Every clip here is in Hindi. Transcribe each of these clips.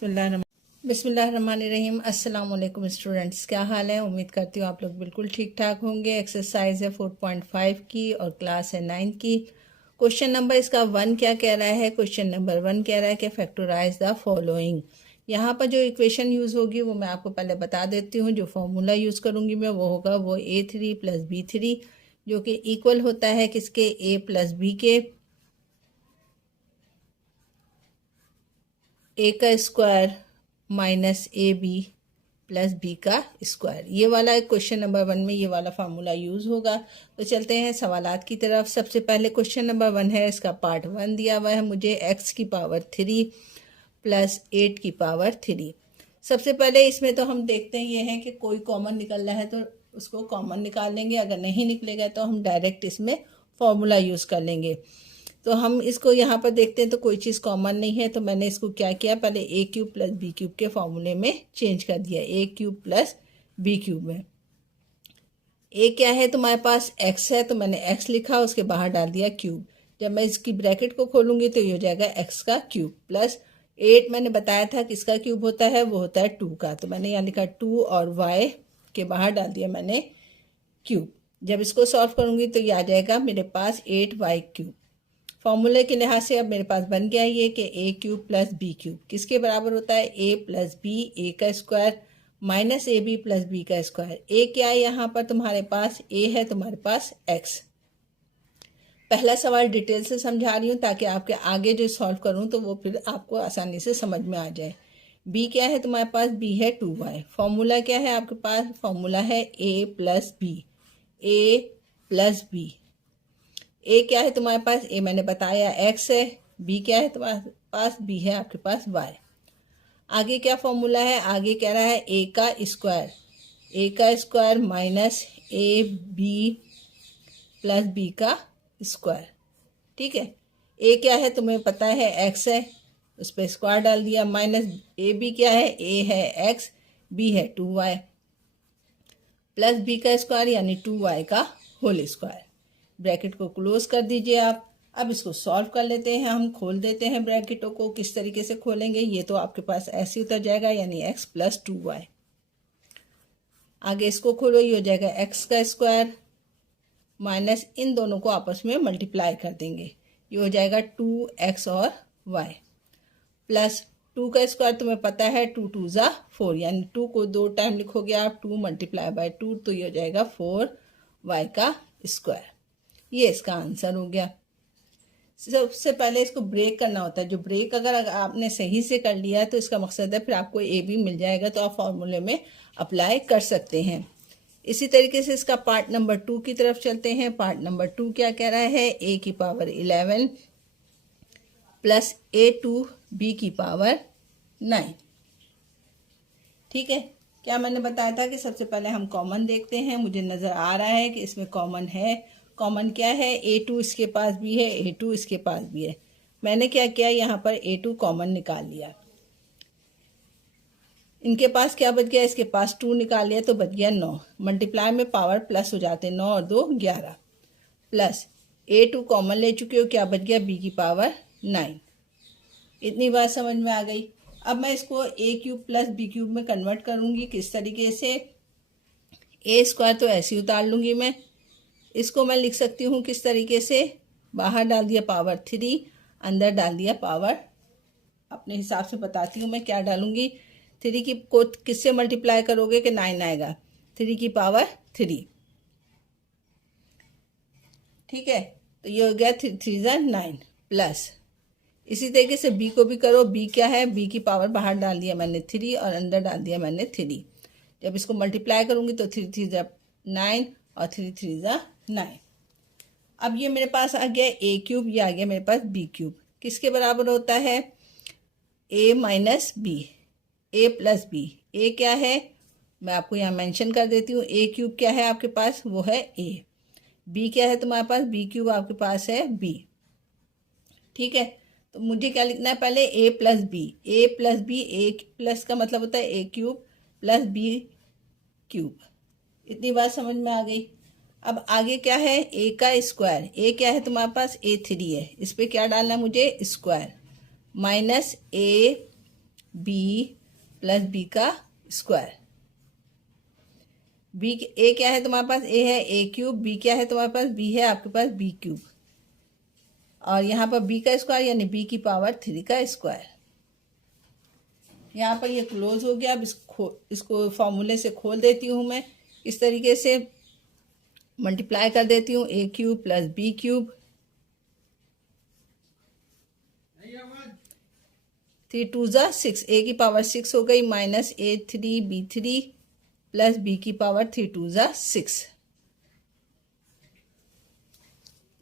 बिस्मिल्लाहिर्रहमानिर्रहीम। अस्सलाम वालेकुम स्टूडेंट्स, क्या हाल है? उम्मीद करती हूँ आप लोग बिल्कुल ठीक ठाक होंगे। एक्सरसाइज है 4.5 की और क्लास है 9 की। क्वेश्चन नंबर इसका 1 क्या कह रहा है? क्वेश्चन नंबर 1 कह रहा है कि फैक्टराइज द फॉलोइंग। यहाँ पर जो इक्वेशन यूज़ होगी वो मैं आपको पहले बता देती हूँ। जो फॉर्मूला यूज़ करूँगी मैं वो होगा वो A3 + B3, जो कि इक्वल होता है किसके? A + B के। A का स्क्वायर माइनस AB + B का स्क्वायर। ये वाला क्वेश्चन नंबर 1 में ये वाला फार्मूला यूज़ होगा। तो चलते हैं सवालात की तरफ। सबसे पहले क्वेश्चन नंबर 1 है, इसका पार्ट 1 दिया हुआ है मुझे x की पावर 3 + 8 की पावर 3। सबसे पहले इसमें तो हम देखते हैं ये है कि कोई कॉमन निकल रहा है तो उसको कॉमन निकाल लेंगे, अगर नहीं निकलेगा तो हम डायरेक्ट इसमें फॉर्मूला यूज़ कर लेंगे। तो हम इसको यहाँ पर देखते हैं तो कोई चीज़ कॉमन नहीं है, तो मैंने इसको क्या किया, पहले A³ + B³ के फॉर्मूले में चेंज कर दिया। A³ + B³ में A क्या है तुम्हारे पास? x है, तो मैंने x लिखा, उसके बाहर डाल दिया क्यूब। जब मैं इसकी ब्रैकेट को खोलूंगी तो ये हो जाएगा x का क्यूब प्लस 8। मैंने बताया था किसका क्यूब होता है? वो होता है 2 का। तो मैंने यहाँ लिखा 2 और y के बाहर डाल दिया मैंने क्यूब। जब इसको सॉल्व करूंगी तो ये आ जाएगा मेरे पास 8y³। फॉर्मूले के लिहाज से अब मेरे पास बन गया ये कि A³ + B³ किसके बराबर होता है? A + B, A का स्क्वायर माइनस AB + B का स्क्वायर। A क्या है यहाँ पर तुम्हारे पास? A है तुम्हारे पास x। पहला सवाल डिटेल से समझा रही हूँ ताकि आपके आगे जो सॉल्व करूँ तो वो फिर आपको आसानी से समझ में आ जाए। B क्या है तुम्हारे पास? B है 2y। फॉर्मूला क्या है आपके पास? फॉर्मूला है A + B, A + B। A क्या है तुम्हारे पास? A मैंने बताया x है। B क्या है तुम्हारे पास? B है आपके पास y। आगे क्या फॉर्मूला है? आगे कह रहा है A का स्क्वायर, A का स्क्वायर माइनस AB + B का स्क्वायर। ठीक है, A क्या है तुम्हें पता है? x है, उस पर स्क्वायर डाल दिया, माइनस AB क्या है? A है x, B है 2y प्लस B का स्क्वायर यानी 2y का होल स्क्वायर। ब्रैकेट को क्लोज कर दीजिए आप। अब इसको सॉल्व कर लेते हैं, हम खोल देते हैं ब्रैकेटों को। किस तरीके से खोलेंगे? ये तो आपके पास ऐसे उतर जाएगा यानी x + 2y। आगे इसको खोलो, ये हो जाएगा x का स्क्वायर माइनस इन दोनों को आपस में मल्टीप्लाई कर देंगे, ये हो जाएगा 2x और y प्लस 2 का स्क्वायर तुम्हें पता है 2 × 2 = 4, यानी 2 को 2 टाइम लिखोगे आप, 2 × 2 तो ये हो जाएगा 4y का स्क्वायर। ये इसका आंसर हो गया। सबसे पहले इसको ब्रेक करना होता है। जो ब्रेक अगर आपने सही से कर लिया है तो इसका मकसद है फिर आपको ए भी मिल जाएगा, तो आप फॉर्मूले में अप्लाई कर सकते हैं। इसी तरीके से इसका पार्ट नंबर 2 की तरफ चलते हैं। पार्ट नंबर 2 क्या कह रहा है? A की पावर 11 + A2B की पावर 9। ठीक है, क्या मैंने बताया था कि सबसे पहले हम कॉमन देखते हैं। मुझे नज़र आ रहा है कि इसमें कॉमन है। कॉमन क्या है? A2 इसके पास भी है, A2 इसके पास भी है। मैंने क्या किया, यहाँ पर A2 कॉमन निकाल लिया। इनके पास क्या बच गया? इसके पास 2 निकाल लिया तो बच गया 9। मल्टीप्लाई में पावर प्लस हो जाते हैं, 9 और 2 11 प्लस A2 कॉमन ले चुके हो, क्या बच गया? B की पावर 9। इतनी बात समझ में आ गई। अब मैं इसको A³ + B³ में कन्वर्ट करूंगी। किस तरीके से? A² तो ऐसे ही उतार लूंगी मैं। इसको मैं लिख सकती हूँ किस तरीके से? बाहर डाल दिया पावर 3, अंदर डाल दिया पावर, अपने हिसाब से बताती हूँ मैं क्या डालूंगी। 3 की को किससे मल्टीप्लाई करोगे कि 9 आएगा? 3 की पावर 3। ठीक है, तो ये हो गया 3 × 9 प्लस इसी तरीके से B को भी करो। B क्या है? B की पावर बाहर डाल दिया मैंने 3 और अंदर डाल दिया मैंने 3। जब इसको मल्टीप्लाई करूंगी तो 3 × 3 = 9 और 3 × 3 = 9। अब ये मेरे पास आ गया A³, ये आ गया मेरे पास B³। किसके बराबर होता है? A - B, A + B। A क्या है? मैं आपको यहाँ मेंशन कर देती हूँ। A³ क्या है आपके पास? वो है A। B क्या है तुम्हारे पास? B³ आपके पास है B। ठीक है, तो मुझे क्या लिखना है? पहले A + B, A + B, A plus का मतलब होता है A³ + B³। इतनी बात समझ में आ गई। अब आगे क्या है? A का स्क्वायर। A क्या है तुम्हारे पास? A3 है, इस पर क्या डालना है मुझे? Square minus A B plus B का स्क्वायर। बी ए क्या है तुम्हारे पास, ए है ए क्यूब, बी क्या है तुम्हारे पास, बी है आपके पास बी क्यूब, और यहाँ पर बी का स्क्वायर यानी बी की पावर 3 का स्क्वायर। यहाँ पर ये क्लोज हो गया। अब इसको फॉर्मूले से खोल देती हूँ मैं, इस तरीके से मल्टीप्लाई कर देती हूँ, ए क्यूब प्लस बी क्यूब, 3 2 ज़ा 6, ए की पावर 6 हो गई, माइनस ए 3 बी 3 प्लस बी की पावर 3 2 ज़ा 6।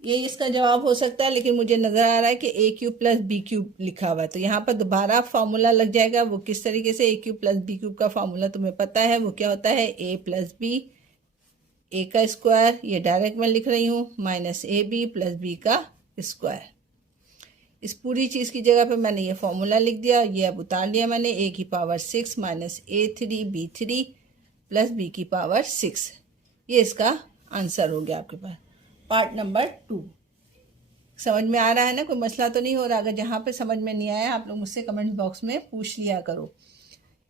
ये इसका जवाब हो सकता है, लेकिन मुझे नज़र आ रहा है कि ए क्यूब प्लस बी क्यूब लिखा हुआ है, तो यहाँ पर दोबारा फार्मूला लग जाएगा। वो किस तरीके से, ए क्यूब प्लस बी क्यूब का फार्मूला तुम्हें पता है, वो क्या होता है, ए प्लस बी, ए का स्क्वायर, ये डायरेक्ट मैं लिख रही हूँ, minus A B plus B का स्क्वायर। इस पूरी चीज़ की जगह पे मैंने ये फॉर्मूला लिख दिया, ये अब उतार लिया मैंने, ए की पावर 6 माइनस ए 3 बी 3 प्लस बी की पावर 6। ये इसका आंसर हो गया आपके पास। पार्ट नंबर 2 समझ में आ रहा है ना, कोई मसला तो नहीं हो रहा। अगर जहाँ पे समझ में नहीं आया आप लोग मुझसे कमेंट बॉक्स में पूछ लिया करो।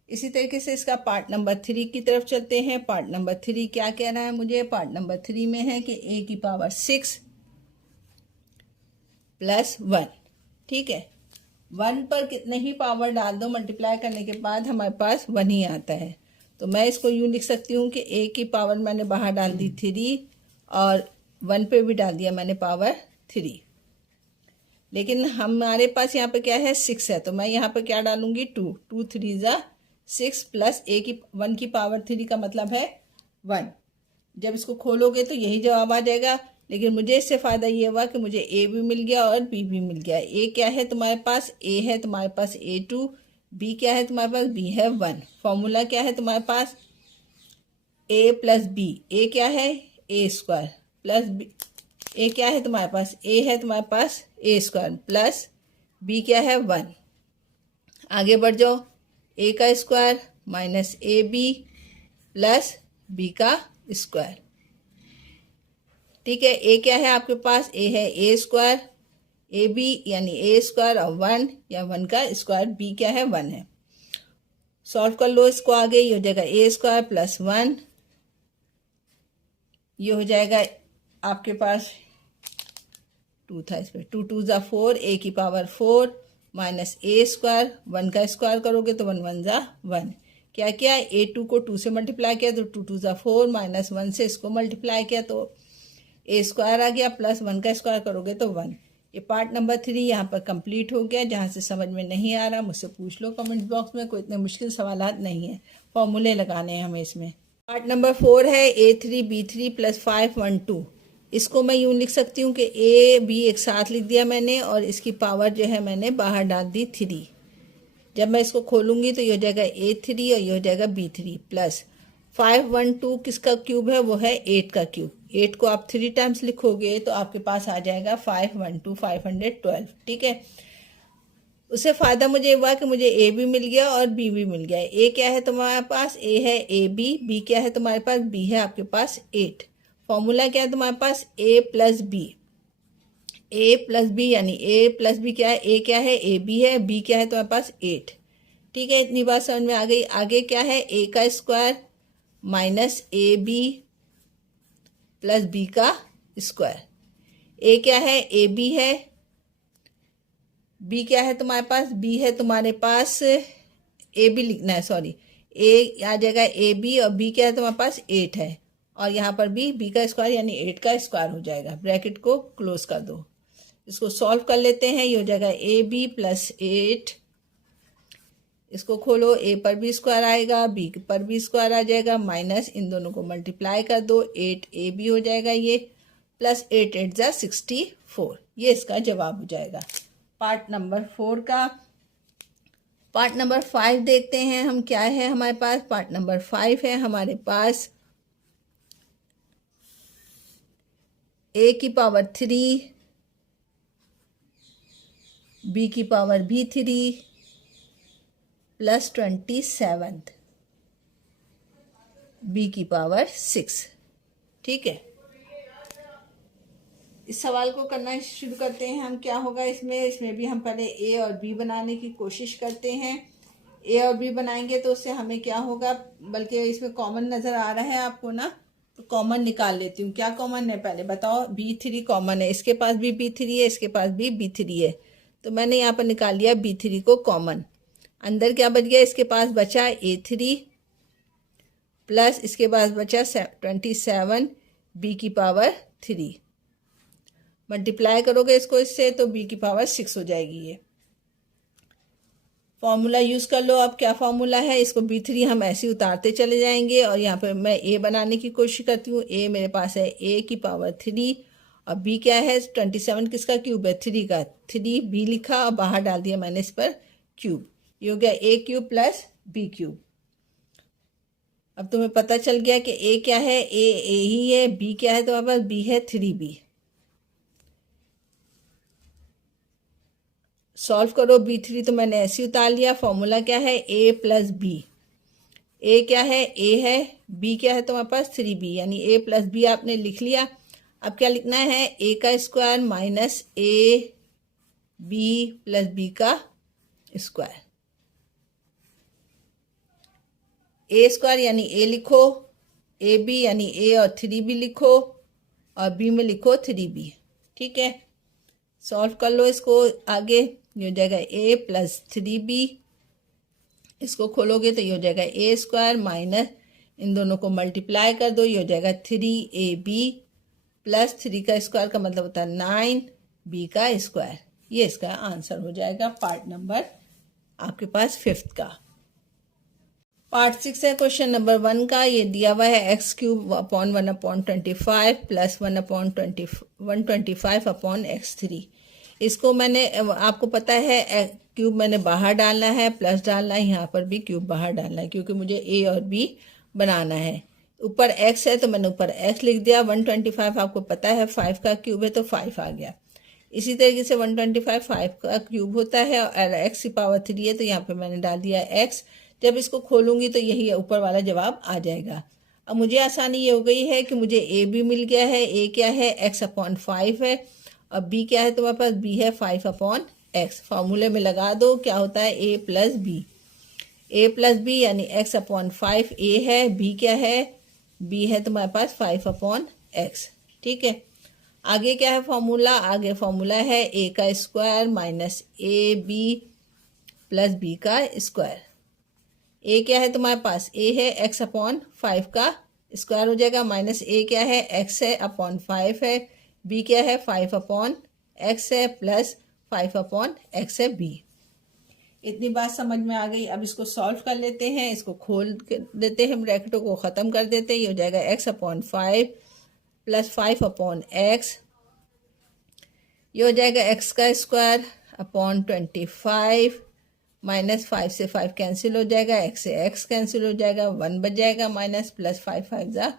इसी तरीके से इसका पार्ट नंबर 3 की तरफ चलते हैं। पार्ट नंबर 3 क्या कह रहा है मुझे, पार्ट नंबर 3 में है कि ए की पावर 6 प्लस 1, ठीक है, 1 पर कितने ही पावर डाल दो, मल्टीप्लाई करने के बाद हमारे पास 1 ही आता है। तो मैं इसको यूँ लिख सकती हूँ कि ए की पावर मैंने बाहर डाल दी 3 और 1 पे भी डाल दिया मैंने पावर 3, लेकिन हमारे पास यहाँ पे क्या है, 6 है, तो मैं यहाँ पे क्या डालूंगी, 2 2 3 ज़ा 6 प्लस ए की 1 की पावर 3 का मतलब है 1। जब इसको खोलोगे तो यही जवाब आ जाएगा, लेकिन मुझे इससे फ़ायदा ये हुआ कि मुझे ए भी मिल गया और बी भी मिल गया। ए क्या है तुम्हारे पास, ए है तुम्हारे पास A2, बी क्या है तुम्हारे पास, बी है 1। फॉर्मूला क्या है तुम्हारे पास, ए प्लस बी, ए क्या है ए स्क्वायर प्लस बी, ए क्या है तुम्हारे पास, ए है तुम्हारे पास ए स्क्वायर प्लस बी क्या है 1। आगे बढ़ जाओ, ए का square minus A B plus B का स्क्वायर, ठीक है। ए क्या है आपके पास, ए है ए स्क्वायर, ए बी यानी ए स्क्वायर और 1 या 1 का स्क्वायर, बी क्या है 1 है। सॉल्व कर लो इसको, आगे ये हो जाएगा ए स्क्वायर प्लस 1, ये हो जाएगा आपके पास 2 था इस पर, 2 2 ज़ा 4, ए की पावर 4 माइनस ए स्क्वायर, 1 का स्क्वायर करोगे तो 1 1 ज़ा 1। क्या किया, A2 को 2 से मल्टीप्लाई किया तो 2 2 ज़ा 4 माइनस 1 से इसको मल्टीप्लाई किया तो ए स्क्वायर आ गया, प्लस 1 का स्क्वायर करोगे तो 1। ये पार्ट नंबर 3 यहाँ पर कंप्लीट हो गया। जहाँ से समझ में नहीं आ रहा मुझसे पूछ लो कमेंट बॉक्स में, कोई इतने मुश्किल सवालात नहीं है, फॉर्मूले लगाने हैं हमें इसमें। पार्ट नंबर 4 है A3 B3 प्लस 5 1 2। इसको मैं यूँ लिख सकती हूँ कि ए बी एक साथ लिख दिया मैंने और इसकी पावर जो है मैंने बाहर डाल दी 3। जब मैं इसको खोलूँगी तो ये हो जाएगा A3 और ये हो जाएगा B3 प्लस 5 1 2 किसका क्यूब है, वो है 8 का क्यूब। 8 को आप 3 टाइम्स लिखोगे तो आपके पास आ जाएगा 5 1 2 512, ठीक है। उससे फ़ायदा मुझे हुआ कि मुझे ए भी मिल गया और बी भी मिल गया। ए क्या है तुम्हारे पास, ए है ए बी, बी क्या है तुम्हारे पास, बी है आपके पास 8। फॉर्मूला क्या है तुम्हारे पास, ए plus B, A plus B यानी ए प्लस बी क्या है, ए क्या है ए बी है, बी क्या है तुम्हारे पास 8, ठीक है। इतनी बात समझ में आ गई। आगे क्या है, ए का square minus A B plus B का स्क्वायर। ए क्या है ए बी है, बी क्या है तुम्हारे पास, बी है तुम्हारे पास ए बी लिखना है, सॉरी, ए आ जाएगा ए बी और बी क्या है तुम्हारे पास 8 है, और यहाँ पर भी बी का स्क्वायर यानी 8 का स्क्वायर हो जाएगा। ब्रैकेट को क्लोज कर दो, इसको सॉल्व कर लेते हैं। ये हो जाएगा ए बी प्लस 8, इसको खोलो, ए पर भी स्क्वायर आएगा, बी पर भी स्क्वायर आ जाएगा, माइनस इन दोनों को मल्टीप्लाई कर दो, 8 ए बी हो जाएगा ये, प्लस 8 8 ज़ा 64। ये इसका जवाब हो जाएगा पार्ट नंबर 4 का। पार्ट नंबर 5 देखते हैं हम, क्या है हमारे पास। पार्ट नंबर 5 है हमारे पास ए की पावर 3 बी की पावर भी 3 प्लस 27 बी की पावर 6, ठीक है। इस सवाल को करना शुरू करते हैं हम। क्या होगा इसमें भी हम पहले ए और बी बनाने की कोशिश करते हैं। ए और बी बनाएंगे तो उससे हमें क्या होगा, बल्कि इसमें कॉमन नज़र आ रहा है आपको ना, तो कॉमन निकाल लेती हूँ। क्या कॉमन है पहले बताओ, B3 कॉमन है, इसके पास भी B3 है, इसके पास भी B3 है, तो मैंने यहाँ पर निकाल लिया B3 को कॉमन। अंदर क्या बच गया, इसके पास बचा A3 प्लस इसके पास बचा 27 B की पावर 3। मल्टीप्लाई करोगे इसको इससे तो B की पावर 6 हो जाएगी। ये फॉर्मूला यूज़ कर लो। अब क्या फॉर्मूला है, इसको B3 हम ऐसे ही उतारते चले जाएंगे और यहाँ पर मैं A बनाने की कोशिश करती हूँ। A मेरे पास है A की पावर 3 और B क्या है 27 किसका क्यूब है, 3 का, 3B लिखा और बाहर डाल दिया मैंने इस पर क्यूब। ये हो गया A cube plus B cube. अब तुम्हें पता चल गया कि A क्या है, A ही है, B क्या है, तो हमारे पास B है 3B। सॉल्व करो B3 तो मैंने ऐसे उतार लिया। फॉर्मूला क्या है, A प्लस बी। A क्या है, A है, B क्या है, तो हमारे पास 3B, यानी A प्लस बी आपने लिख लिया। अब क्या लिखना है, A का square minus AB plus B का स्क्वायर। A स्क्वायर यानी A लिखो, AB यानी A और 3B लिखो और B में लिखो 3B। ठीक है, सॉल्व कर लो इसको आगे। ये हो जाएगा A प्लस 3B, इसको खोलोगे तो ये हो जाएगा A स्क्वायर माइनस इन दोनों को मल्टीप्लाई कर दो, ये हो जाएगा 3AB प्लस 3 का स्क्वायर का मतलब होता है 9B का स्क्वायर। ये इसका आंसर हो जाएगा पार्ट नंबर आपके पास 5th का। पार्ट 6 है क्वेश्चन नंबर 1 का। ये दिया हुआ है x cube upon 1/25 plus 1/125 upon x3। इसको मैंने, आपको पता है क्यूब मैंने बाहर डालना है, प्लस डालना है, यहाँ पर भी क्यूब बाहर डालना है क्योंकि मुझे A और B बनाना है। ऊपर x है तो मैंने ऊपर x लिख दिया। 125 आपको पता है 5 का क्यूब है तो 5 आ गया। इसी तरीके से 125 5 का क्यूब होता है और x की पावर 3 है तो यहाँ पे मैंने डाल दिया x। जब इसको खोलूंगी तो यही ऊपर वाला जवाब आ जाएगा। अब मुझे आसानी ये हो गई है कि मुझे A भी मिल गया है। A क्या है, x/5 है और B क्या है, तुम्हारे पास B है 5/x। फॉर्मूले में लगा दो, क्या होता है A plus B. A plus B यानी x/5 A है, B क्या है, B है तुम्हारे पास 5/x। ठीक है, आगे क्या है फॉर्मूला, आगे फॉर्मूला है A का square minus AB plus B का स्क्वायर। A क्या है तुम्हारे पास, A है x/5 का स्क्वायर हो जाएगा, माइनस A क्या है, x है अपॉन 5 है, B क्या है 5/x है, प्लस 5/x है B। इतनी बात समझ में आ गई। अब इसको सॉल्व कर लेते हैं, इसको खोल देते हैं, ब्रैकेटों को ख़त्म कर देते हैं। ये हो जाएगा x/5 प्लस 5/x, ये हो जाएगा x का स्क्वायर अपॉन 25 माइनस 5 से 5 कैंसिल हो जाएगा, x से x कैंसिल हो जाएगा, 1 बच जाएगा माइनस प्लस 5 5 ज़ा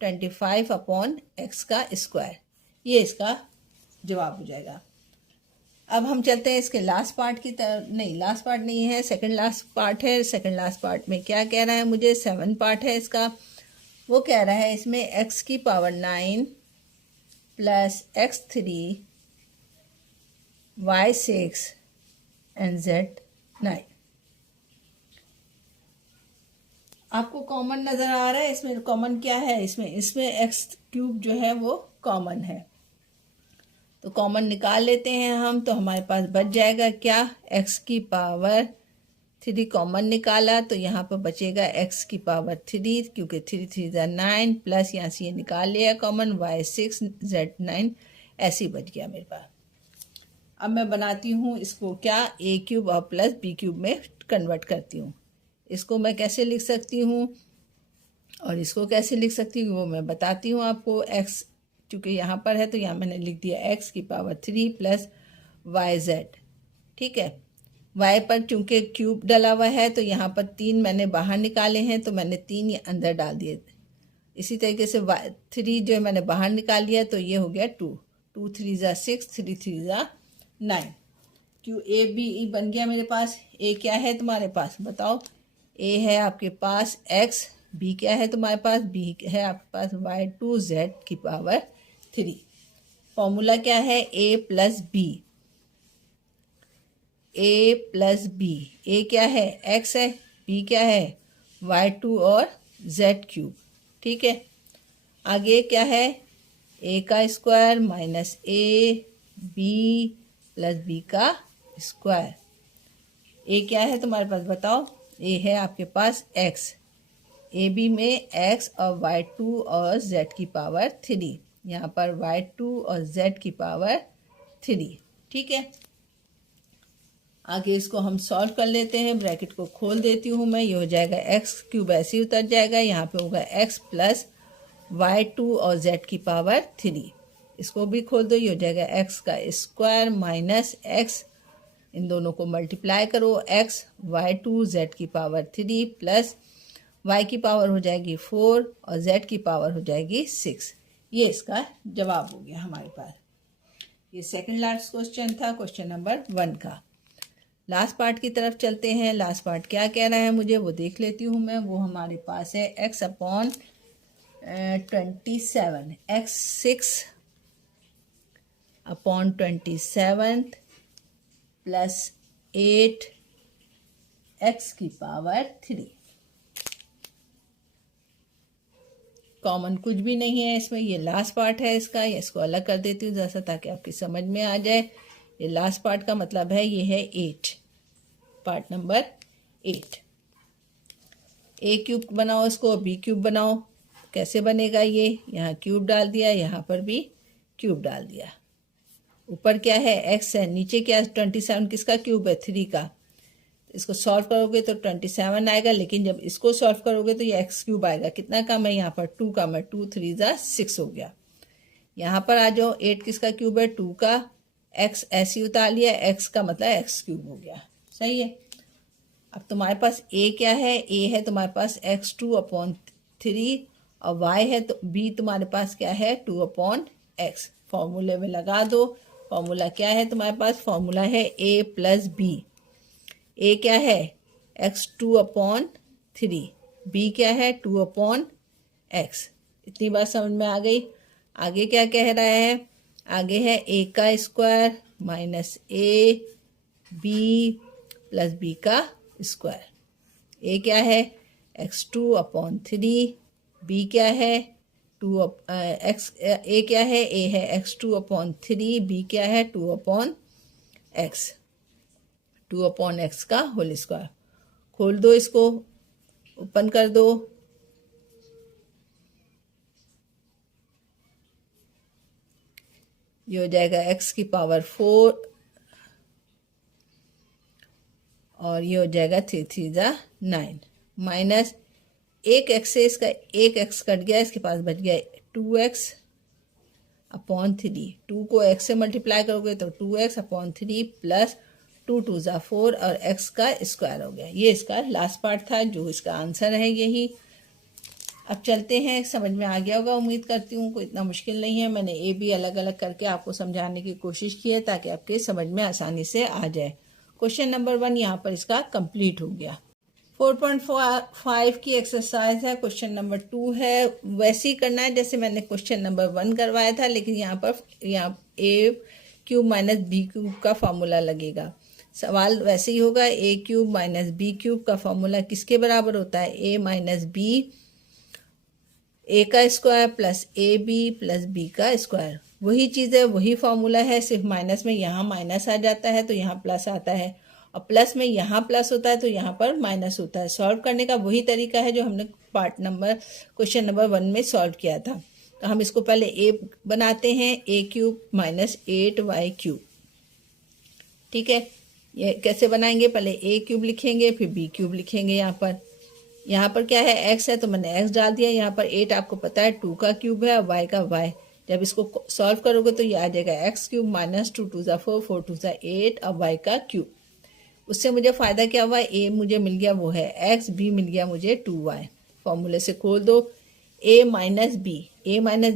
25/x का स्क्वायर। ये इसका जवाब हो जाएगा। अब हम चलते हैं इसके लास्ट पार्ट की तरफ। नहीं, लास्ट पार्ट नहीं है, सेकंड लास्ट पार्ट है। सेकंड लास्ट पार्ट में क्या कह रहा है, मुझे 7 पार्ट है इसका। वो कह रहा है इसमें x की power 9 plus x3 y6 and z9। आपको कॉमन नज़र आ रहा है, इसमें कॉमन क्या है, इसमें x क्यूब जो है वो कॉमन है, तो कॉमन निकाल लेते हैं हम। तो हमारे पास बच जाएगा क्या, x की पावर 3 कॉमन निकाला तो यहाँ पर बचेगा x की पावर 3 क्योंकि 3 3 ज़ा 9 प्लस यहाँ से ये निकाल लिया कॉमन y6 z9, ऐसे ही बच गया मेरे पास। अब मैं बनाती हूँ इसको क्या, a क्यूब और प्लस b क्यूब में कन्वर्ट करती हूँ। इसको मैं कैसे लिख सकती हूँ और इसको कैसे लिख सकती हूँ वो मैं बताती हूँ आपको। x चूँकि यहाँ पर है तो यहाँ मैंने लिख दिया x की पावर 3 प्लस yz। ठीक है, y पर चूँकि क्यूब डला हुआ है तो यहाँ पर 3 मैंने बाहर निकाले हैं तो मैंने 3 अंदर डाल दिए। इसी तरीके से 3 जो मैंने बाहर निकाल लिया तो ये हो गया 2 2 3 ज़ा 6 3 3 ज़ा 9। क्यों A B E बन गया मेरे पास। A क्या है तुम्हारे पास बताओ, A है आपके पास x, B क्या है तुम्हारे पास, B है आपके पास y2 z की पावर 3। फॉर्मूला क्या है, A plus B. A plus B. ए क्या है, एक्स है, बी क्या है, y2 और z3। ठीक है, आगे क्या है, ए का square minus A B plus B का स्क्वायर। ए क्या है तुम्हारे पास बताओ, ए है आपके पास एक्स, ए बी में x और y2 और z की पावर 3, यहाँ पर y2 और z की पावर 3। ठीक है, आगे इसको हम सॉल्व कर लेते हैं। ब्रैकेट को खोल देती हूँ मैं, ये हो जाएगा एक्स क्यूब ऐसे ही उतर जाएगा, यहाँ पे होगा x प्लस y2 और z की पावर 3। इसको भी खोल दो, ये हो जाएगा x का स्क्वायर माइनस x, इन दोनों को मल्टीप्लाई करो, x y2 z की पावर 3 प्लस y की पावर हो जाएगी 4 और z की पावर हो जाएगी 6। ये इसका जवाब हो गया हमारे पास। ये सेकंड लास्ट क्वेश्चन था, क्वेश्चन नंबर 1 का। लास्ट पार्ट की तरफ चलते हैं। लास्ट पार्ट क्या कह रहा है मुझे वो देख लेती हूँ मैं। वो हमारे पास है x upon 27, x 6 upon 27 plus 8 x की पावर 3। कॉमन कुछ भी नहीं है इसमें, ये लास्ट पार्ट है इसका। ये इसको अलग कर देती हूँ जैसा, ताकि आपकी समझ में आ जाए। ये लास्ट पार्ट का मतलब है ये है 8, पार्ट नंबर 8। ए क्यूब बनाओ इसको, बी क्यूब बनाओ। कैसे बनेगा ये, यहाँ क्यूब डाल दिया, यहाँ पर भी क्यूब डाल दिया। ऊपर क्या है, एक्स है, नीचे क्या है, 27 किसका क्यूब है, 3 का। इसको सॉल्व करोगे तो 27 आएगा, लेकिन जब इसको सॉल्व करोगे तो ये एक्स क्यूब आएगा। कितना कम है, यहाँ पर 2 कम है, 2 3 जा 6 हो गया। यहाँ पर आ जाओ, 8 किसका क्यूब है, 2 का, एक्स ऐसे ही उतार लिया, एक्स का मतलब एक्स क्यूब हो गया। सही है। अब तुम्हारे पास ए क्या है, ए है तुम्हारे पास x2 अपॉन 3 और y है तो b तुम्हारे पास क्या है 2 अपॉन एक्स। फॉर्मूले में लगा दो। फॉर्मूला क्या है तुम्हारे पास, फॉर्मूला है a प्लस बी। ए क्या है x2 अपॉन 3, बी क्या है 2 अपॉन एक्स। इतनी बात समझ में आ गई। आगे क्या कह रहा है, आगे है a का square minus A B plus B का स्क्वायर। ए क्या है x2 अपॉन 3, बी क्या है 2 एक्स, ए क्या है, ए है x2 अपॉन 3, बी क्या है 2 अपॉन एक्स, 2 अपॉन एक्स का होल स्क्वायर। खोल दो इसको, ओपन कर दो। ये हो जाएगा x की पावर 4 और ये हो जाएगा 3 3 जा 9 माइनस एक एक्स से इसका एक एक्स कट गया, इसके पास बच गया 2x अपॉन 3। 2 को x से मल्टीप्लाई करोगे तो 2x अपॉन 3 प्लस 2 2 जा 4 और x का स्क्वायर हो गया। ये इसका लास्ट पार्ट था, जो इसका आंसर है यही। अब चलते हैं, समझ में आ गया होगा उम्मीद करती हूँ, कोई इतना मुश्किल नहीं है। मैंने ए बी अलग अलग करके आपको समझाने की कोशिश की है ताकि आपके समझ में आसानी से आ जाए। क्वेश्चन नंबर 1 यहाँ पर इसका कंप्लीट हो गया। 4.5 की एक्सरसाइज है। क्वेश्चन नंबर 2 है, वैसे ही करना है जैसे मैंने क्वेश्चन नंबर 1 करवाया था, लेकिन यहाँ A cube minus B cube का फॉर्मूला लगेगा। सवाल वैसे ही होगा, A cube minus B cube का फॉर्मूला किसके बराबर होता है, ए माइनस बी, ए का square plus A B plus B का स्क्वायर। वही चीज़ है, वही फॉर्मूला है, सिर्फ माइनस में यहाँ माइनस आ जाता है तो यहाँ प्लस आता है, और प्लस में यहाँ प्लस होता है तो यहाँ पर माइनस होता है। सॉल्व करने का वही तरीका है जो हमने क्वेश्चन नंबर 1 में सॉल्व किया था। तो हम इसको पहले ए बनाते हैं, ए क्यूब माइनस 8y क्यूब। ठीक है, ये कैसे बनाएंगे, पहले ए क्यूब लिखेंगे फिर बी क्यूब लिखेंगे। यहाँ पर क्या है, एक्स है तो मैंने एक्स डाल दिया। यहाँ पर 8 आपको पता है 2 का क्यूब है और वाई का वाई। जब इसको सॉल्व करोगे तो ये आ जाएगा एक्स क्यूब माइनस 2 2 जा 4 4 2 जा 8 और वाई का क्यूब। उससे मुझे फ़ायदा क्या हुआ, ए मुझे मिल गया वो है एक्स, बी मिल गया मुझे 2y। फॉर्मूले से खोल दो, ए माइनस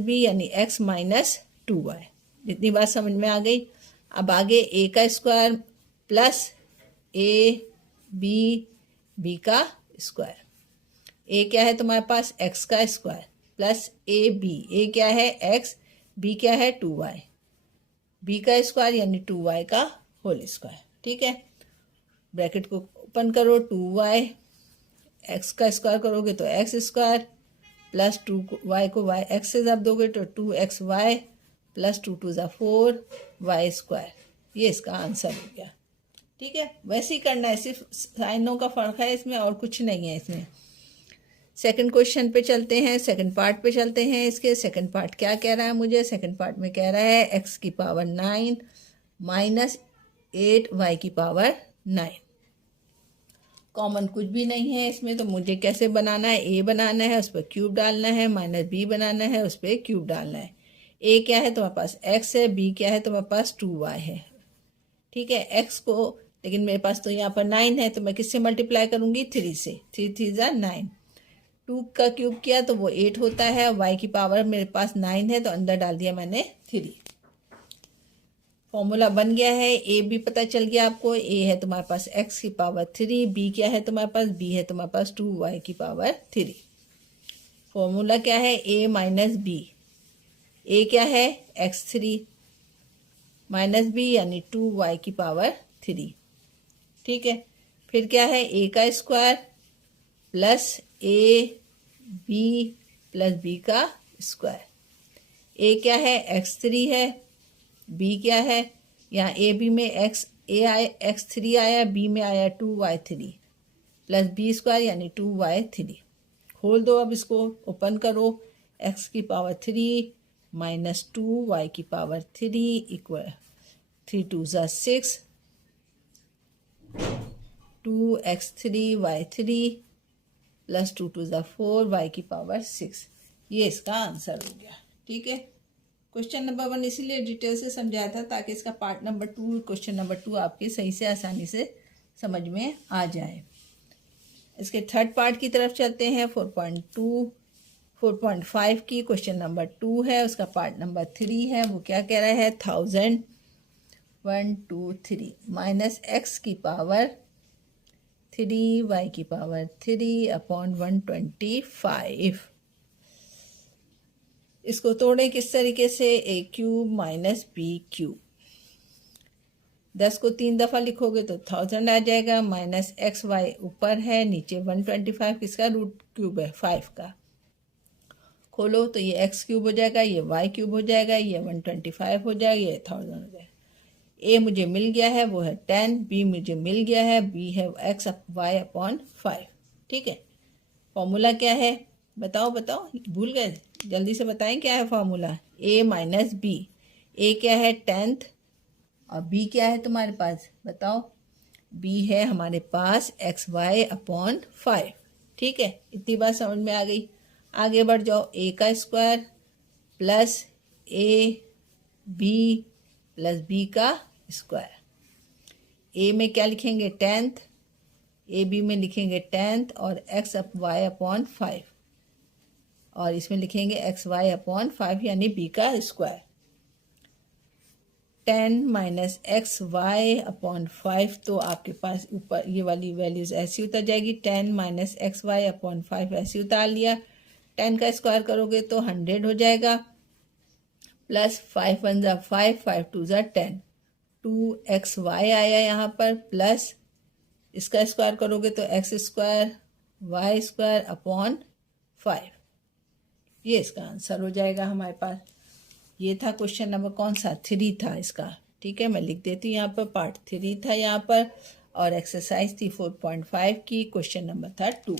बी यानी एक्स माइनस 2y। जितनी बात समझ में आ गई। अब आगे ए का स्क्वायर प्लस ए बी का स्क्वायर। ए क्या है तुम्हारे पास, एक्स का स्क्वायर प्लस ए बी, ए क्या है एक्स, बी क्या है 2y, बी का स्क्वायर यानी 2y का होल स्क्वायर। ठीक है, ब्रैकेट को ओपन करो, 2y, एक्स का स्क्वायर करोगे तो एक्स स्क्वायर प्लस 2y को y एक्स से जब दोगे तो 2xy प्लस 2 2 ज़ा 4 y स्क्वायर। ये इसका आंसर हो गया। ठीक है, वैसे ही करना है, सिर्फ साइनों का फ़र्क है इसमें और कुछ नहीं है इसमें। सेकंड क्वेश्चन पे चलते हैं, सेकंड पार्ट पे चलते हैं। इसके सेकंड पार्ट क्या कह रहा है मुझे? सेकंड पार्ट में कह रहा है x की पावर 9 माइनस 8y की पावर 9। कॉमन कुछ भी नहीं है इसमें, तो मुझे कैसे बनाना है? a बनाना है, उस पर क्यूब डालना है, माइनस b बनाना है, उस पर क्यूब डालना है। a क्या है? तुम्हारे पास x है, b क्या है? तुम्हारे पास 2y है। ठीक है, x को, लेकिन मेरे पास तो यहाँ पर 9 है, तो मैं किससे मल्टीप्लाई करूँगी? 3 से। 3 3 ज़ा 9। 2 का क्यूब किया तो वो 8 होता है। y की पावर मेरे पास 9 है, तो अंदर डाल दिया मैंने 3। फॉर्मूला बन गया है। a भी पता चल गया आपको। a है तुम्हारे पास x की पावर 3, b क्या है तुम्हारे पास? b है तुम्हारे पास 2y की पावर 3। फॉर्मूला क्या है? a minus b। a क्या है? x3 माइनस b यानी 2y की पावर 3। ठीक है, फिर क्या है? a का square plus a b plus b का स्क्वायर। a क्या है? x3 है, b क्या है? यहाँ ए बी में x3 आया, b में आया 2y3 प्लस b स्क्वायर यानी 2y3। खोल दो, अब इसको ओपन करो। x की पावर 3 माइनस 2y की पावर 3 इक्वल 3 2 ज़ा 6, 2x3y3 प्लस 2 2 ज़ा 4 y की पावर 6। ये इसका आंसर हो गया। ठीक है, क्वेश्चन नंबर 1 इसीलिए डिटेल से समझाया था ताकि इसका पार्ट नंबर 2, क्वेश्चन नंबर 2 आपके सही से आसानी से समझ में आ जाए। इसके थर्ड पार्ट की तरफ चलते हैं। 4.5 की क्वेश्चन नंबर 2 है, उसका पार्ट नंबर 3 है। वो क्या कह रहा है? 1000 1 2 3 माइनस x की पावर 3 y की पावर 3 अपॉन 125। इसको तोड़ें किस तरीके से? a cube minus b cube. 10 को 3 दफ़ा लिखोगे तो 1000 आ जाएगा, माइनस एक्स वाई ऊपर है, नीचे 125 किसका? रूट क्यूब है 5 का। खोलो तो ये x क्यूब हो जाएगा, ये y क्यूब हो जाएगा, ये 125 हो जाएगा, ये 1000 हो जाएगा। a मुझे मिल गया है, वो है 10, b मुझे मिल गया है, b है x y अपॉन 5। ठीक है, फॉर्मूला क्या है? बताओ बताओ, भूल गए? जल्दी से बताएं क्या है formula? a minus b। a क्या है? 10th, और b क्या है तुम्हारे पास? बताओ। b है हमारे पास एक्स वाई अपॉन 5। ठीक है, इतनी बात समझ में आ गई। आगे बढ़ जाओ। a का square plus a b plus b का स्क्वायर। a में क्या लिखेंगे? 10th, ए बी में लिखेंगे 10th और एक्स वाई अपॉन 5, और इसमें लिखेंगे एक्स वाई अपॉन 5 यानी b का square. 10 minus x y upon 5, तो आपके पास ऊपर ये वाली वैल्यूज ऐसी उतर जाएगी। 10 माइनस एक्स वाई अपॉन 5 ऐसी उतार लिया। 10 का स्क्वायर करोगे तो 100 हो जाएगा, प्लस 5 1 ज़ा 5, 5 2 ज़ा 10, 2xy आया यहाँ पर, प्लस इसका स्क्वायर करोगे तो x square y square upon 5। ये इसका आंसर हो जाएगा हमारे पास। ये था क्वेश्चन नंबर कौन सा? 3 था इसका। ठीक है, मैं लिख देती हूँ यहाँ पर, पार्ट 3 था यहाँ पर, और एक्सरसाइज थी 4.5 की, क्वेश्चन नंबर था 2।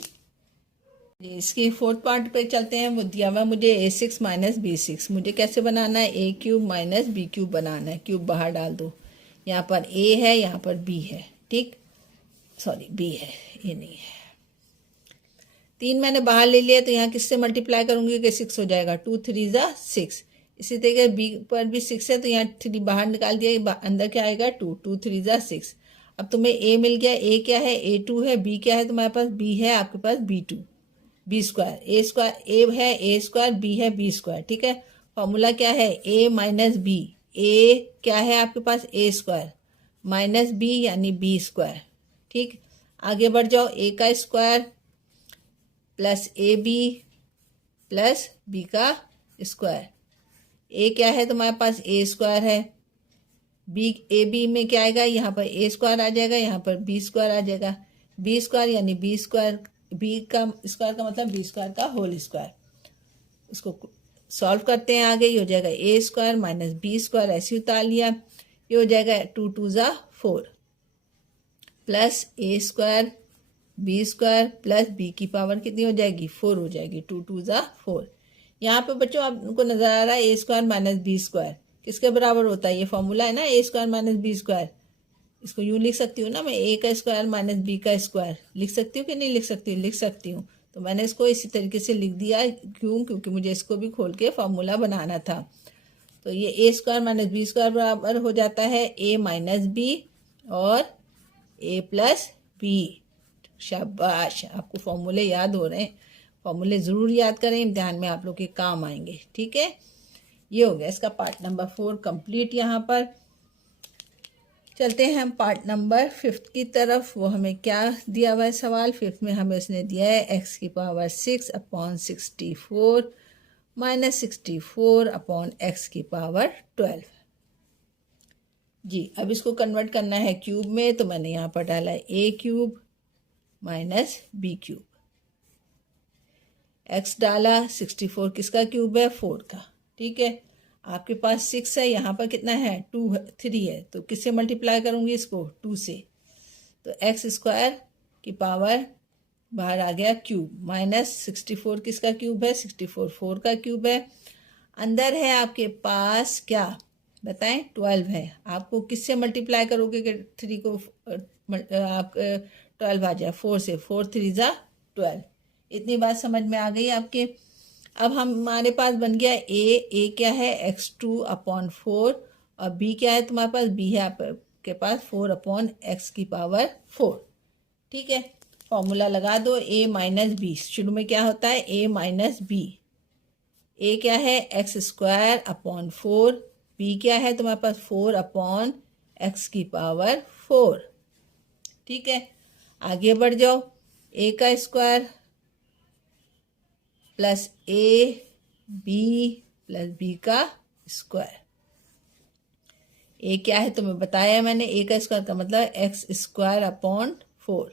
इसकी फोर्थ पार्ट पे चलते हैं। वो दिया हुआ मुझे a6 माइनस b6। मुझे कैसे बनाना है? a cube minus b cube बनाना है। क्यूब बाहर डाल दो। यहाँ पर a है, यहाँ पर b है। ठीक, सॉरी b है, ये नहीं है। 3 मैंने बाहर ले लिया, तो यहाँ किससे मल्टीप्लाई करूँगी कि 6 हो जाएगा। 2 3 ज़ा 6। इसी तरीके b पर भी 6 है, तो यहाँ 3 बाहर निकाल दिया, अंदर क्या आएगा? 2 2 3 ज़ा 6। अब तुम्हें a मिल गया। a क्या है? a2 है। b क्या है तुम्हारे पास? b है आपके पास b2, b square. a square a है, a स्क्वायर, b है b स्क्वायर। ठीक है, फॉर्मूला क्या है? a minus b। a क्या है आपके पास? a स्क्वायर माइनस b यानी b स्क्वायर। ठीक, आगे बढ़ जाओ। a का square plus A B plus B का स्क्वायर। ए क्या है तुम्हारे पास? ए स्क्वायर है, बी ए बी में क्या आएगा, यहाँ पर ए स्क्वायर आ जाएगा, यहाँ पर बी स्क्वायर आ जाएगा। बी स्क्वायर यानी बी स्क्वायर, बी का स्क्वायर का मतलब बी स्क्वायर का होल स्क्वायर। उसको सॉल्व करते हैं आगे, ये हो जाएगा ए स्क्वायर माइनस बी स्क्वायर, ऐसे उतार लिया। ये हो जाएगा 2 2 ज़ा 4 plus A square B square plus B की पावर कितनी हो जाएगी, 4 हो जाएगी। 2 2 ज़ा 4। यहाँ पे बच्चों आपको नजर आ रहा है A square minus B square किसके बराबर होता है, ये फॉर्मूला है ना ए स्क्वायर माइनस बी स्क्वायर। इसको यूँ लिख सकती हूँ ना मैं, ए का स्क्वायर माइनस बी का स्क्वायर। लिख सकती हूँ कि नहीं लिख सकती हूँ, लिख सकती हूँ। तो मैंने इसको इसी तरीके से लिख दिया, क्यों, क्योंकि मुझे इसको भी खोल के फॉर्मूला बनाना था। तो ये ए स्क्वायर माइनस बी स्क्वायर बराबर हो जाता है ए माइनस बी और ए प्लस बी। शाबाश, आपको फॉर्मूले याद हो रहे हैं। फॉर्मूले ज़रूर याद करें, इम्तिहान में आप लोग के काम आएंगे। ठीक है, ये हो गया इसका पार्ट नंबर 4 कंप्लीट। यहाँ पर चलते हैं हम पार्ट नंबर 5 की तरफ। वो हमें क्या दिया हुआ है सवाल 5 में, हमें उसने दिया है x की power 6 upon 64 minus 64 upon x की पावर 12। जी, अब इसको कन्वर्ट करना है क्यूब में, तो मैंने यहाँ पर डाला है a cube minus b cube. x डाला, 64 किसका क्यूब है, 4 का। ठीक है, आपके पास 6 है, यहाँ पर कितना है 2 3 है, तो किससे मल्टीप्लाई करूँगी इसको, 2 से। तो एक्स स्क्वायर की पावर बाहर आ गया क्यूब माइनस 64 किसका क्यूब है, 64 4 का क्यूब है। अंदर है आपके पास क्या बताएं, 12 है। आपको किससे मल्टीप्लाई करोगे कि 3 को आप 12 आ जाए, 4 से, 4 3 ज़ा 12। इतनी बात समझ में आ गई आपके। अब हमारे पास बन गया ए क्या है x2 अपॉन 4 और b क्या है तुम्हारे पास, b है आपके पास 4 अपॉन x की पावर 4। ठीक है, फॉर्मूला लगा दो a माइनस बी। शुरू में क्या होता है a माइनस बी। a क्या है एक्स स्क्वायर अपॉन 4, b क्या है तुम्हारे पास 4 अपॉन x की पावर 4। ठीक है, आगे बढ़ जाओ, a का square plus A B plus B का स्क्वायर। ए क्या है तुम्हें बताया मैंने, ए का स्क्वायर का मतलब x square upon 4।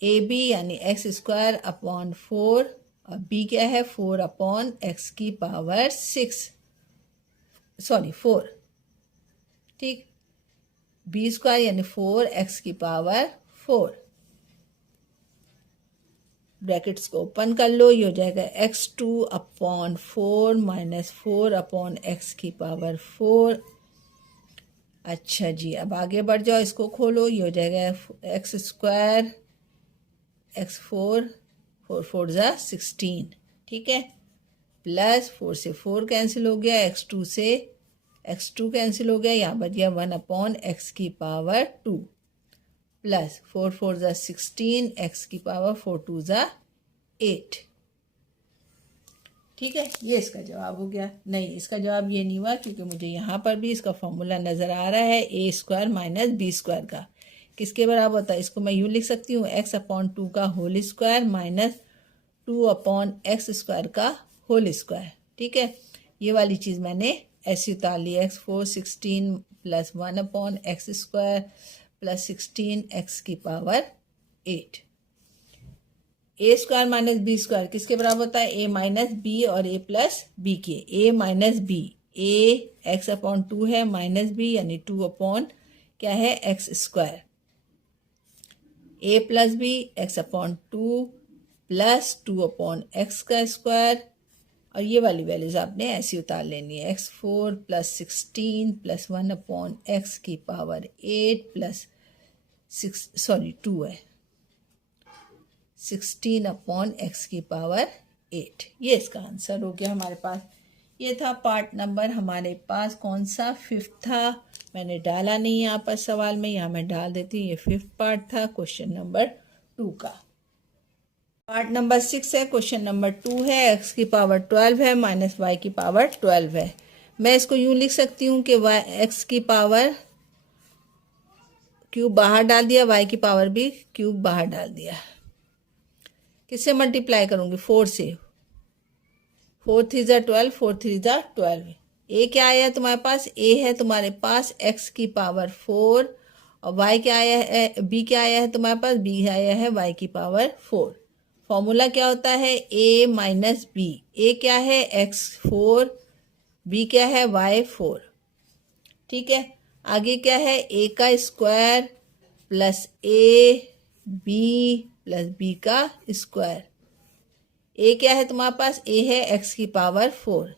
A b यानी एक्स स्क्वायर अपॉन 4 और बी क्या है 4 अपॉन एक्स की पावर 4। ठीक, बी स्क्वायर यानी 4 एक्स की पावर 4। ब्रैकेट्स को ओपन कर लो, ये हो जाएगा x2 upon 4 minus 4 upon x की पावर 4। अच्छा जी, अब आगे बढ़ जाओ, इसको खोलो, ये हो जाएगा एक्स स्क्वायर एक्स 4 4 ज़ा 16। ठीक है, प्लस 4 से 4 कैंसिल हो गया, x2 से x2 कैंसिल हो गया, यहाँ बच गया 1 अपॉन एक्स की पावर 2 प्लस 4 4 ज़ा 16 एक्स की पावर 4 2 ज़ा 8। ठीक है, ये इसका जवाब हो गया। नहीं, इसका जवाब ये नहीं हुआ, क्योंकि मुझे यहाँ पर भी इसका फॉर्मूला नज़र आ रहा है A square minus B square का। किसके बराबर होता है, इसको मैं यूँ लिख सकती हूँ x अपॉन 2 का whole square minus 2 upon x square का होल स्क्वायर। ठीक है, ये वाली चीज़ मैंने ऐसी उतार ली, x4 16 plus 1 upon x square plus 16 x की पावर 8। ए स्क्वायर माइनस बी स्क्वायर किसके बराबर होता है, ए माइनस बी और ए प्लस बी के। A minus B, A X upon 2 है माइनस बी यानी 2 अपॉन क्या है X square. A plus B X upon 2 plus 2 upon X का स्क्वायर। और ये वाली वैल्यूज आपने ऐसी उतार लेनी है, x4 plus 16 plus 1 upon x की पावर 8 प्लस 2 है 16 अपॉन एक्स की पावर 8। ये इसका आंसर हो गया हमारे पास। ये था पार्ट नंबर हमारे पास कौन सा, 5 था। मैंने डाला नहीं यहाँ पर सवाल में, यहाँ मैं डाल देती हूँ। ये 5th पार्ट था क्वेश्चन नंबर 2 का। पार्ट नंबर 6 है, क्वेश्चन नंबर 2 है, एक्स की पावर 12 है माइनस वाई की पावर 12 है। मैं इसको यूँ लिख सकती हूँ कि वाई एक्स की पावर क्यूब बाहर डाल दिया, वाई की पावर भी क्यूब बाहर डाल दिया। किससे मल्टीप्लाई करूँगी, 4 से। 4 3 ज़ा 12, 4 3 ज़ा 12। ए क्या आया तुम्हारे पास, ए है तुम्हारे पास x की पावर 4 और y क्या आया है, b क्या आया है तुम्हारे पास, b आया है y की पावर 4। फॉर्मूला क्या होता है, a माइनस बी। ए क्या है x4, b क्या है y4। ठीक है, आगे क्या है, a का square plus A B plus B का स्क्वायर। ए क्या है तुम्हारे पास, ए है x की पावर 4।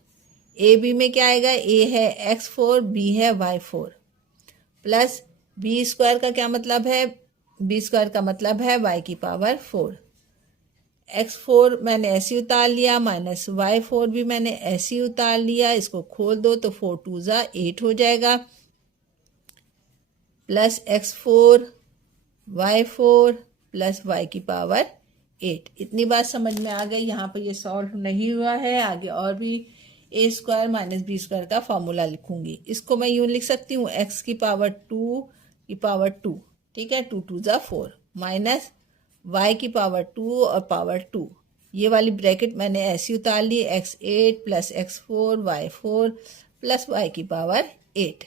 ए बी में क्या आएगा, ए है x4, बी है y4 प्लस बी स्क्वायर का क्या मतलब है, बी स्क्वायर का मतलब है y की पावर 4। x4 मैंने ऐसे उतार लिया माइनस y4 भी मैंने ऐसे उतार लिया, इसको खोल दो तो 4 2 ज़ा 8 हो जाएगा plus x4 y4 plus y की पावर 8। इतनी बात समझ में आ गई। यहाँ पर ये सॉल्व नहीं हुआ है, आगे और भी ए स्क्वायर माइनस बी स्क्वायर का फॉर्मूला लिखूंगी। इसको मैं यूँ लिख सकती हूँ x की पावर 2 की पावर 2, ठीक है, 2 2 ज़ा 4 माइनस y की पावर 2 और पावर 2। ये वाली ब्रैकेट मैंने ऐसी उतार ली, x8 plus x4 y4 plus y की पावर 8।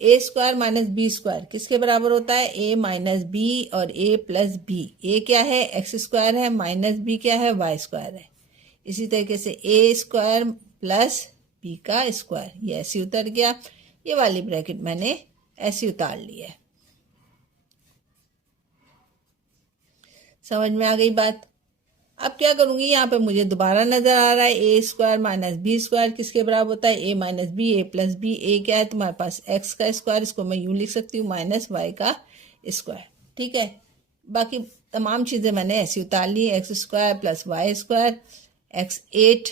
ए स्क्वायर माइनस बी स्क्वायर किसके बराबर होता है, ए माइनस बी और ए प्लस बी। ए क्या है, एक्स स्क्वायर है, माइनस बी क्या है, वाई स्क्वायर है। इसी तरीके से ए स्क्वायर प्लस बी का स्क्वायर, ये ऐसे उतर गया। ये वाली ब्रैकेट मैंने ऐसे उतार ली है। समझ में आ गई बात। अब क्या करूंगी, यहाँ पे मुझे दोबारा नजर आ रहा है A square minus B square किसके बराबर होता है, A minus B, A plus B. ए क्या है तुम्हारे पास, एक्स का स्क्वायर, इसको मैं यूं लिख सकती हूँ माइनस वाई का स्क्वायर। ठीक है, बाकी तमाम चीज़ें मैंने ऐसी उतार ली, X square plus Y square, x8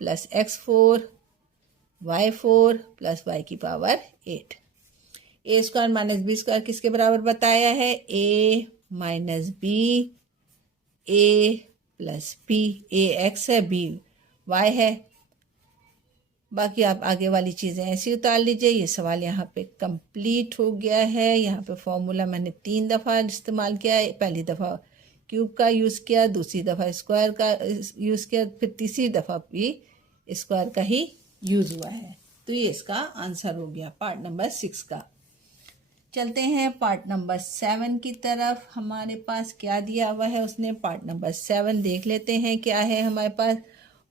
plus x4 y4 plus Y की पावर 8। ए स्क्वायर माइनस बी स्क्वायर किसके बराबर बताया है, A minus B, A plus B. A X है, बी वाई है। बाकी आप आगे वाली चीज़ें ऐसी उतार लीजिए। ये सवाल यहाँ पे कंप्लीट हो गया है। यहाँ पे फॉर्मूला मैंने 3 दफ़ा इस्तेमाल किया है। पहली दफ़ा क्यूब का यूज़ किया, दूसरी दफ़ा स्क्वायर का यूज़ किया, फिर तीसरी दफ़ा भी स्क्वायर का ही यूज़ हुआ है। तो ये इसका आंसर हो गया पार्ट नंबर 6 का। चलते हैं पार्ट नंबर 7 की तरफ। हमारे पास क्या दिया हुआ है उसने, पार्ट नंबर 7 देख लेते हैं क्या है हमारे पास।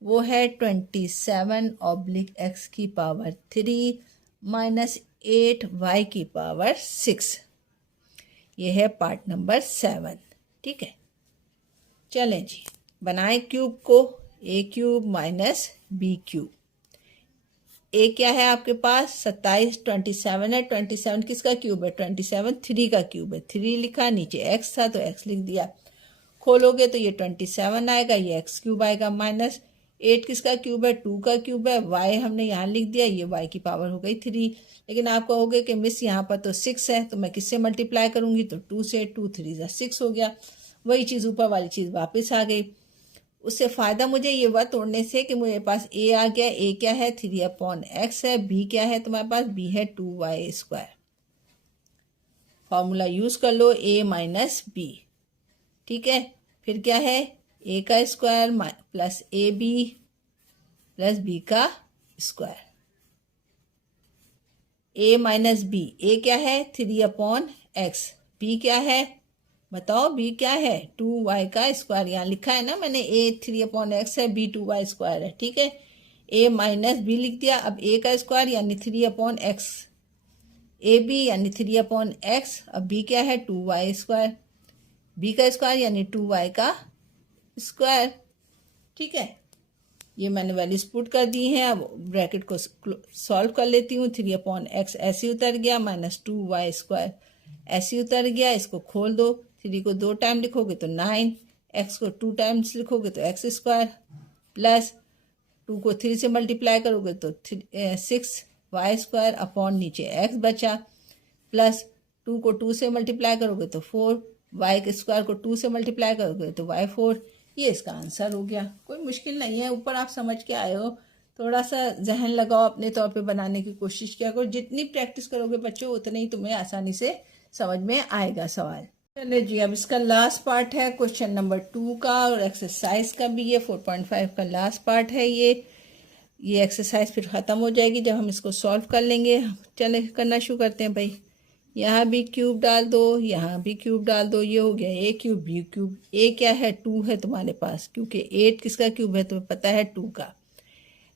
वो है 27/x की पावर 3 माइनस 8y की पावर 6। ये है पार्ट नंबर 7। ठीक है, चलें जी, बनाएं क्यूब को। ए क्यूब माइनस बी क्यूब। ए क्या है आपके पास, 27 है। 27 किसका क्यूब है, 27 3 का क्यूब है। 3 लिखा, नीचे x था तो x लिख दिया। खोलोगे तो ये 27 आएगा, ये x क्यूब आएगा माइनस 8 किसका क्यूब है, 2 का क्यूब है। y हमने यहाँ लिख दिया, ये y की पावर हो गई 3। लेकिन आप कहोगे कि मिस यहाँ पर तो 6 है, तो मैं किससे मल्टीप्लाई करूँगी, तो 2 से। 2 3 6 हो गया। वही चीज़ ऊपर वाली चीज़ वापस आ गई। उससे फ़ायदा मुझे ये हुआ तोड़ने से कि मेरे पास ए आ गया। ए क्या है, 3/x है। बी क्या है तुम्हारे पास, बी है 2y स्क्वायर। फॉर्मूला यूज़ कर लो, ए माइनस बी। ठीक है, फिर क्या है, ए का square plus A B plus B का स्क्वायर। ए माइनस बी, ए क्या है 3/x, बी क्या है बताओ, बी क्या है 2y का स्क्वायर। यहाँ लिखा है ना मैंने, ए 3/x है, बी 2y स्क्वायर है। ठीक है, ए माइनस बी लिख दिया। अब ए का स्क्वायर यानी 3/x, ए बी यानी 3/x। अब बी क्या है 2y स्क्वायर, बी का स्क्वायर यानी 2y का स्क्वायर। ठीक है, ये मैंने वैल्यूज पुट कर दी हैं। अब ब्रैकेट को सॉल्व कर लेती हूँ। 3/x ऐसे उतर गया, माइनस 2y स्क्वायर ऐसे उतर गया। इसको खोल दो, 3 को 2 टाइम लिखोगे तो 9, x को 2 टाइम्स लिखोगे तो x स्क्वायर, प्लस 2 को 3 से मल्टीप्लाई करोगे तो 6y स्क्वायर अपॉन नीचे x बचा, प्लस 2 को 2 से मल्टीप्लाई करोगे तो 4, y के स्क्वायर को 2 से मल्टीप्लाई करोगे तो y4। ये इसका आंसर हो गया। कोई मुश्किल नहीं है, ऊपर आप समझ के आए हो। थोड़ा सा जहन लगाओ, अपने तौर पे बनाने की कोशिश किया करो। जितनी प्रैक्टिस करोगे बच्चों, उतने ही तुम्हें आसानी से समझ में आएगा सवाल। चलिए जी, अब इसका लास्ट पार्ट है क्वेश्चन नंबर 2 का, और एक्सरसाइज का भी। ये 4.5 का लास्ट पार्ट है। ये ये एक्सरसाइज फिर ख़त्म हो जाएगी जब हम इसको सॉल्व कर लेंगे। चले करना शुरू करते हैं भाई। यहाँ भी क्यूब डाल दो, यहाँ भी क्यूब डाल दो, ये हो गया ए क्यूब बी क्यूब। ए क्या है, 2 है तुम्हारे पास, क्योंकि 8 किसका क्यूब है तुम्हें पता है, 2 का।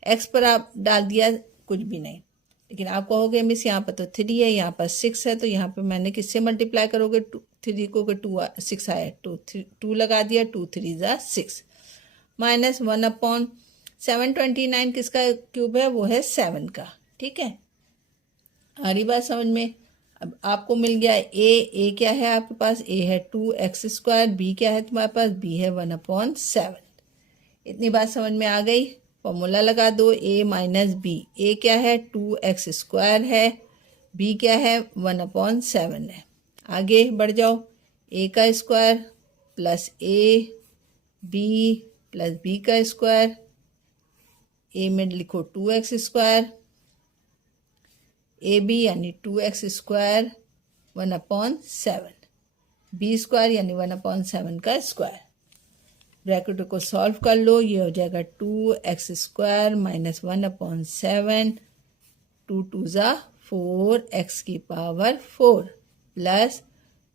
एक्स पर आप डाल दिया कुछ भी नहीं, लेकिन आप कहोगे मिस यहाँ पर तो 3 है, यहाँ पर 6 है, तो यहाँ पर मैंने किससे मल्टीप्लाई करोगे, 3 को 6 आए, 2 लगा दिया, 2 3 ज़ा 6 माइनस 1/729 किसका क्यूब है, वो है 7 का। ठीक है, आ रही बात समझ में। अब आपको मिल गया ए क्या है आपके पास, ए है 2x², बी क्या है तुम्हारे पास, बी है 1/7। इतनी बात समझ में आ गई। फॉर्मूला लगा दो, a माइनस बी। ए क्या है, 2x² है, बी क्या है 1/7 है। आगे बढ़ जाओ, a का square plus a b plus b का स्क्वायर, a में लिखो 2x², ए बी यानी 2x² 1/7, b² यानी 1/7 का स्क्वायर। ब्रैकेट को सॉल्व कर लो, ये हो जाएगा 2x² माइनस 1/7, 2 2 ज़ा 4 x⁴ प्लस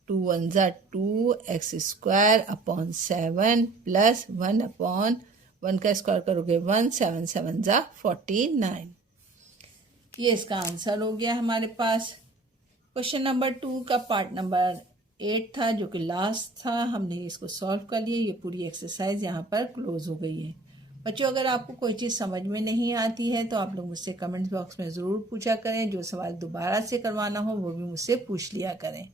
2 1 ज़ा 2x²/7 प्लस 1/1 का स्क्वायर करोगे 1, 7 7 ज़ा 49। ये इसका आंसर हो गया हमारे पास। क्वेश्चन नंबर 2 का पार्ट नंबर 8 था, जो कि लास्ट था, हमने इसको सॉल्व कर लिया। ये पूरी एक्सरसाइज यहाँ पर क्लोज हो गई है। बच्चों, अगर आपको कोई चीज़ समझ में नहीं आती है तो आप लोग मुझसे कमेंट बॉक्स में ज़रूर पूछा करें। जो सवाल दोबारा से करवाना हो वो भी मुझसे पूछ लिया करें।